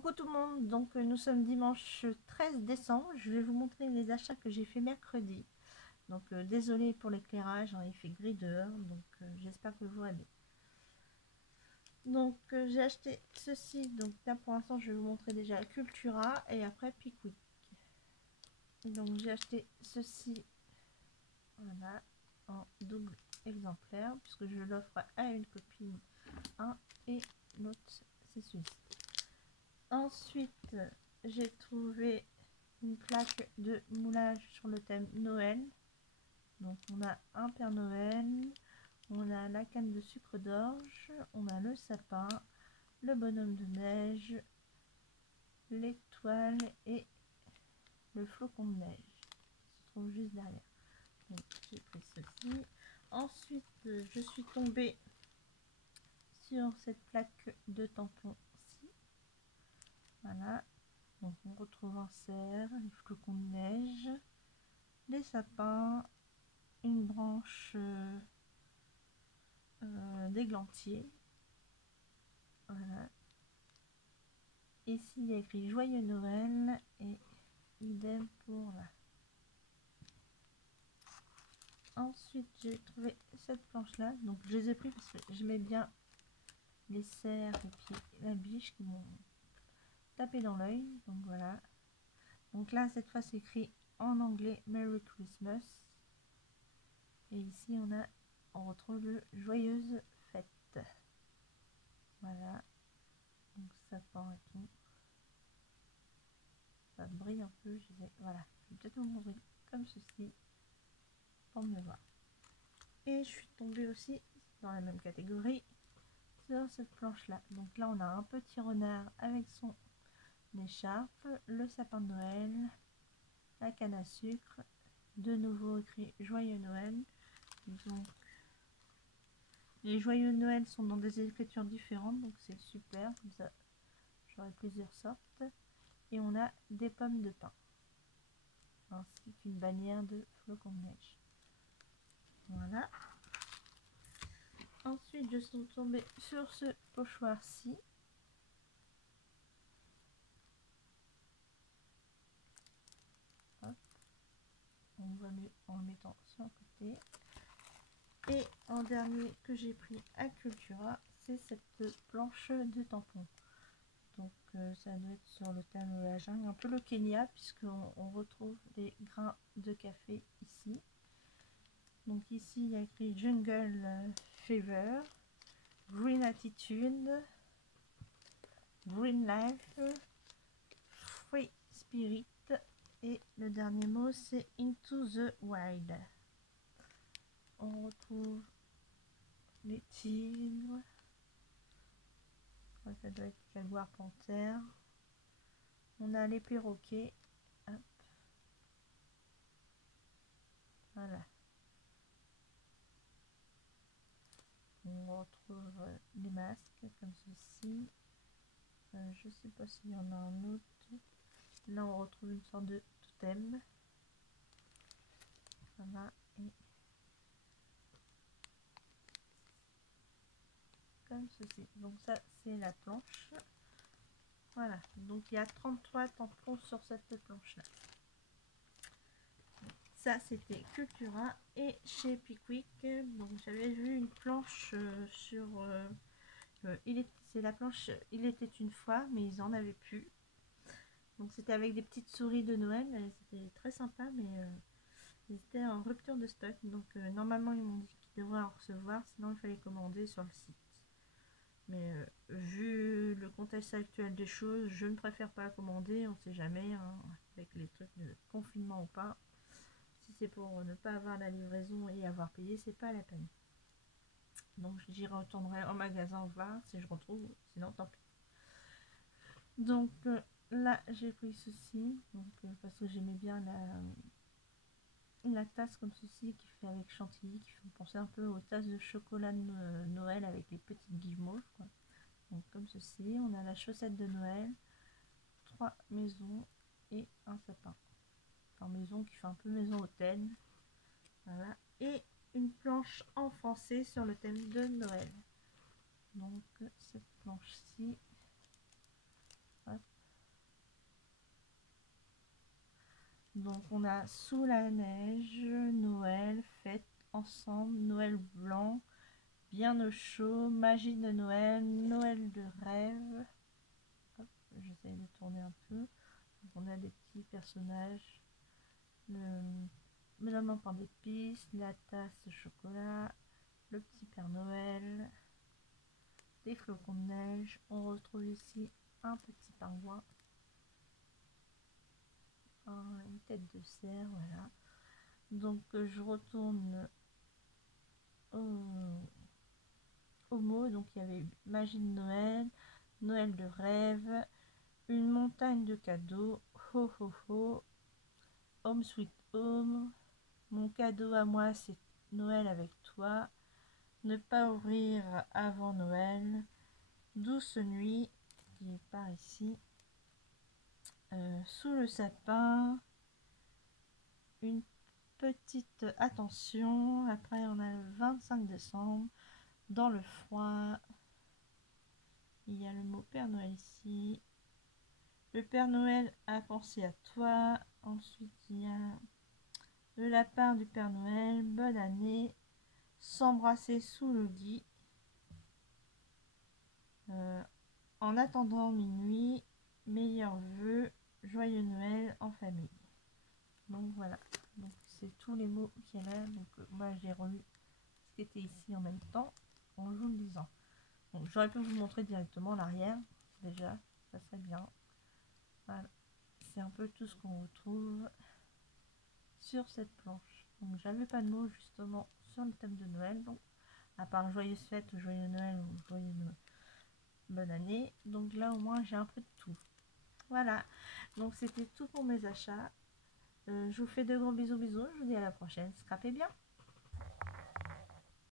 Coucou tout le monde, donc nous sommes dimanche 13 décembre, je vais vous montrer les achats que j'ai fait mercredi. Donc désolé pour l'éclairage, hein, il fait gris dehors, donc j'espère que vous aimez. Donc j'ai acheté ceci, donc là pour l'instant je vais vous montrer déjà Cultura et après Pickwick. Donc j'ai acheté ceci, voilà, en double exemplaire, puisque je l'offre à une copine, un et l'autre c'est celui-ci. Ensuite, j'ai trouvé une plaque de moulage sur le thème Noël. Donc on a un Père Noël, on a la canne de sucre d'orge, on a le sapin, le bonhomme de neige, l'étoile et le flocon de neige qui se trouve juste derrière. Donc j'ai pris ceci. Ensuite, je suis tombée sur cette plaque de tampons-ci. Voilà. Donc on retrouve un cerf, les flocons de neige, des sapins, une branche d'églantier. Voilà. Ici il y a écrit Joyeux Noël et idem pour là. Ensuite j'ai trouvé cette planche là, donc je les ai pris parce que j'aimais bien les cerfs et puis la biche qui m'ont tapé dans l'œil. Donc voilà. Donc là cette fois c'est écrit en anglais Merry Christmas. Et ici on retrouve le Joyeuse Fête. Voilà. Donc sapin et tout. Ça brille un peu. Voilà. Je vais peut-être vous montrer comme ceci pour me voir. Et je suis tombée aussi dans la même catégorie sur cette planche là. Donc là on a un petit renard avec son écharpe, le sapin de Noël, la canne à sucre, de nouveau écrit Joyeux Noël. Donc les Joyeux Noël sont dans des écritures différentes, donc c'est super, comme ça j'aurai plusieurs sortes. Et on a des pommes de pin, ainsi qu'une bannière de flocons de neige. Voilà. Ensuite je suis tombée sur ce pochoir-ci. On voit mieux en le mettant sur le côté. Et en dernier que j'ai pris à Cultura, c'est cette planche de tampons. Donc ça doit être sur le thème de la jungle, un peu le Kenya, puisqu'on retrouve des grains de café ici. Donc ici il y a écrit Jungle Fever, Green Attitude, Green Life, Free Spirit, et le dernier mot c'est Into the Wild. On retrouve les tigres, ça doit être jaguar panthère. On a les perroquets. Hop. Voilà. On retrouve les masques comme ceci. Je sais pas s'il y en a un autre. Là on retrouve une sorte de totem. Voilà. Et comme ceci. Donc ça c'est la planche. Voilà. Donc il y a 33 tampons sur cette planche là. Ça c'était Cultura. Et chez Pickwick, donc j'avais vu une planche sur c'est la planche Il était une fois, mais ils en avaient plus. Donc c'était avec des petites souris de Noël. C'était très sympa, mais ils étaient en rupture de stock. Donc normalement ils m'ont dit qu'ils devraient en recevoir, sinon il fallait commander sur le site. Mais vu le contexte actuel des choses, je ne préfère pas commander. On sait jamais, hein, avec les trucs de confinement ou pas. Si c'est pour ne pas avoir la livraison et avoir payé, c'est pas la peine. Donc j'y retournerai en magasin voir si je retrouve, sinon tant pis. Donc là j'ai pris ceci, donc parce que j'aimais bien la tasse comme ceci qui fait avec chantilly, qui fait penser un peu aux tasses de chocolat de Noël avec les petites guimauves, quoi. Donc comme ceci, on a la chaussette de Noël, 3 maisons et un sapin. Enfin maison qui fait un peu maison hôtel. Voilà. Et une planche en français sur le thème de Noël. Donc cette planche-ci, Donc on a Sous la neige, Noël, fête ensemble, Noël blanc, bien au chaud, magie de Noël, Noël de rêve. J'essaie de tourner un peu. Donc on a des petits personnages. Madame en pain d'épices, la tasse de chocolat, le petit Père Noël, des flocons de neige. On retrouve ici un petit pingouin, une tête de cerf, voilà. Donc je retourne au mot. Donc il y avait magie de Noël, Noël de rêve, une montagne de cadeaux, ho ho ho, home sweet home, mon cadeau à moi c'est Noël avec toi, ne pas ouvrir avant Noël, douce nuit, qui est par ici, sous le sapin, une petite attention. Après on a le 25 décembre, dans le froid, il y a le mot Père Noël ici, le Père Noël a pensé à toi. Ensuite il y a le lapin du Père Noël, bonne année, s'embrasser sous le lit, en attendant minuit, meilleurs vœux, joyeux Noël en famille. Donc voilà, donc c'est tous les mots qu'il y a là. Donc moi j'ai relu ce qui était ici en même temps en vous le lisant. Donc j'aurais pu vous montrer directement l'arrière déjà, ça serait bien. Voilà, c'est un peu tout ce qu'on retrouve sur cette planche. Donc j'avais pas de mots justement sur le thème de Noël, donc à part joyeuse fête, joyeux Noël ou joyeux Noël, bonne année. Donc là au moins j'ai un peu de tout. Voilà, donc c'était tout pour mes achats. Je vous fais de gros bisous, je vous dis à la prochaine. Scrapez bien.